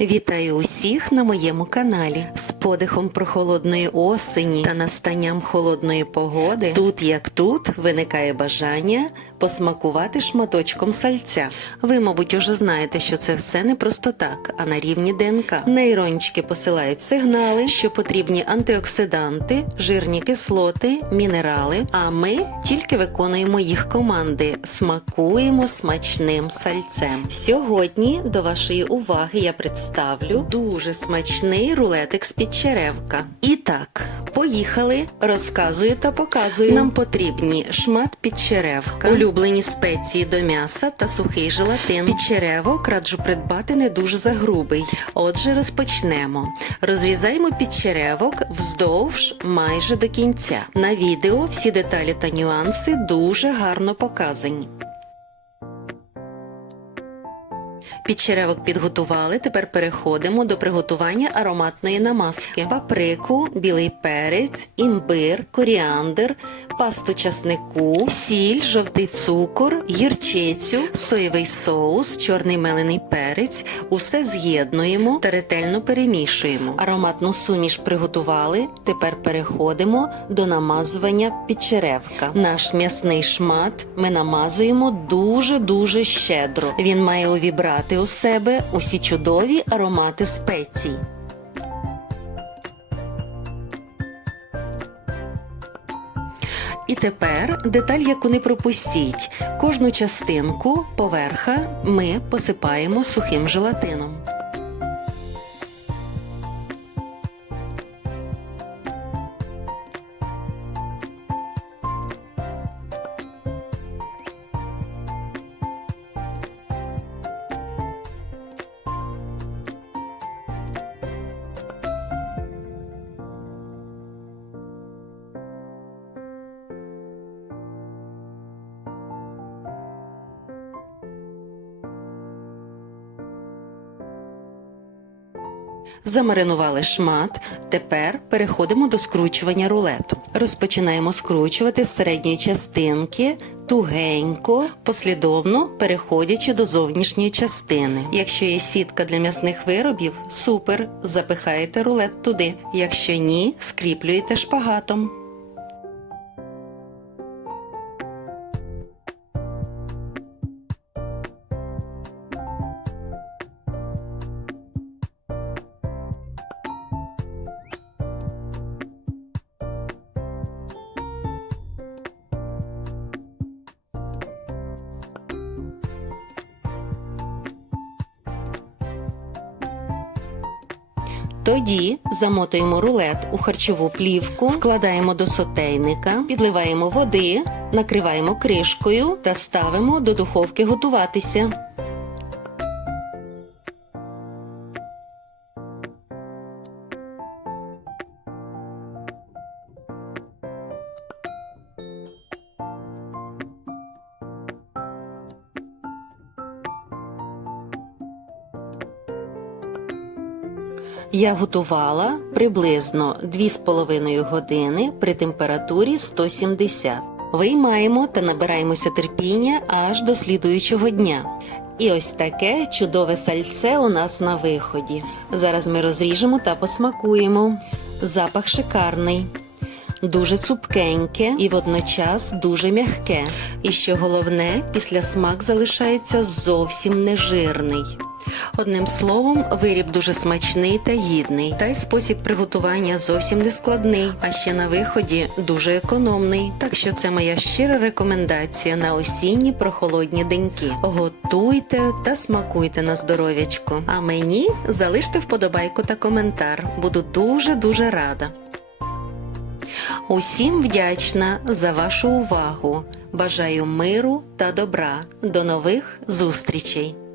Вітаю усіх на моєму каналі. З подихом прохолодної осені та настанням холодної погоди. Тут як тут виникає бажання посмакувати шматочком сальця. Ви, мабуть, уже знаєте, що це все не просто так, а на рівні ДНК. Нейрончики посилають сигнали, що потрібні антиоксиданти, жирні кислоти, мінерали. А ми тільки виконуємо їх команди, смакуємо смачним сальцем. Сьогодні до вашої уваги я представлю дуже смачний рулетик з підчеревка. І так, поїхали, розказую та показую. Нам потрібні шмат підчеревка, улюблені спеції до м'яса та сухий желатин. Підчеревок раджу придбати не дуже загрубий. Отже, розпочнемо. Розрізаємо підчеревок вздовж майже до кінця. На відео всі деталі та нюанси дуже гарно показані. Підчеревок підготували. Тепер переходимо до приготування ароматної намазки: паприку, білий перець, імбир, коріандр, пасту часнику, сіль, жовтий цукор, гірчицю, соєвий соус, чорний мелений перець. Усе з'єднуємо та ретельно перемішуємо. Ароматну суміш приготували. Тепер переходимо до намазування підчеревка. Наш м'ясний шмат ми намазуємо дуже дуже щедро. Він має увібрати у себе усі чудові аромати спецій. І тепер деталь, яку не пропустіть. Кожну частинку поверха ми посипаємо сухим желатином. Замаринували шмат. Тепер переходимо до скручування рулету. Розпочинаємо скручувати з середньої частинки тугенько, послідовно переходячи до зовнішньої частини. Якщо є сітка для м'ясних виробів, супер, запихаєте рулет туди. Якщо ні, скріплюєте шпагатом. Тоді замотуємо рулет у харчову плівку, вкладаємо до сотейника, підливаємо води, накриваємо кришкою та ставимо до духовки готуватися. Я готувала приблизно 2,5 години при температурі 170. Виймаємо та набираємося терпіння аж до слідуючого дня. І ось таке чудове сальце у нас на виході. Зараз ми розріжемо та посмакуємо. Запах шикарний. Дуже цупкеньке і водночас дуже м'яке. І що головне, після смак залишається зовсім нежирний. Одним словом, виріб дуже смачний та гідний, та й спосіб приготування зовсім не складний, а ще на виході дуже економний. Так що це моя щира рекомендація на осінні прохолодні деньки. Готуйте та смакуйте на здоров'ячко. А мені залиште вподобайку та коментар. Буду дуже дуже рада. Усім вдячна за вашу увагу. Бажаю миру та добра. До нових зустрічей!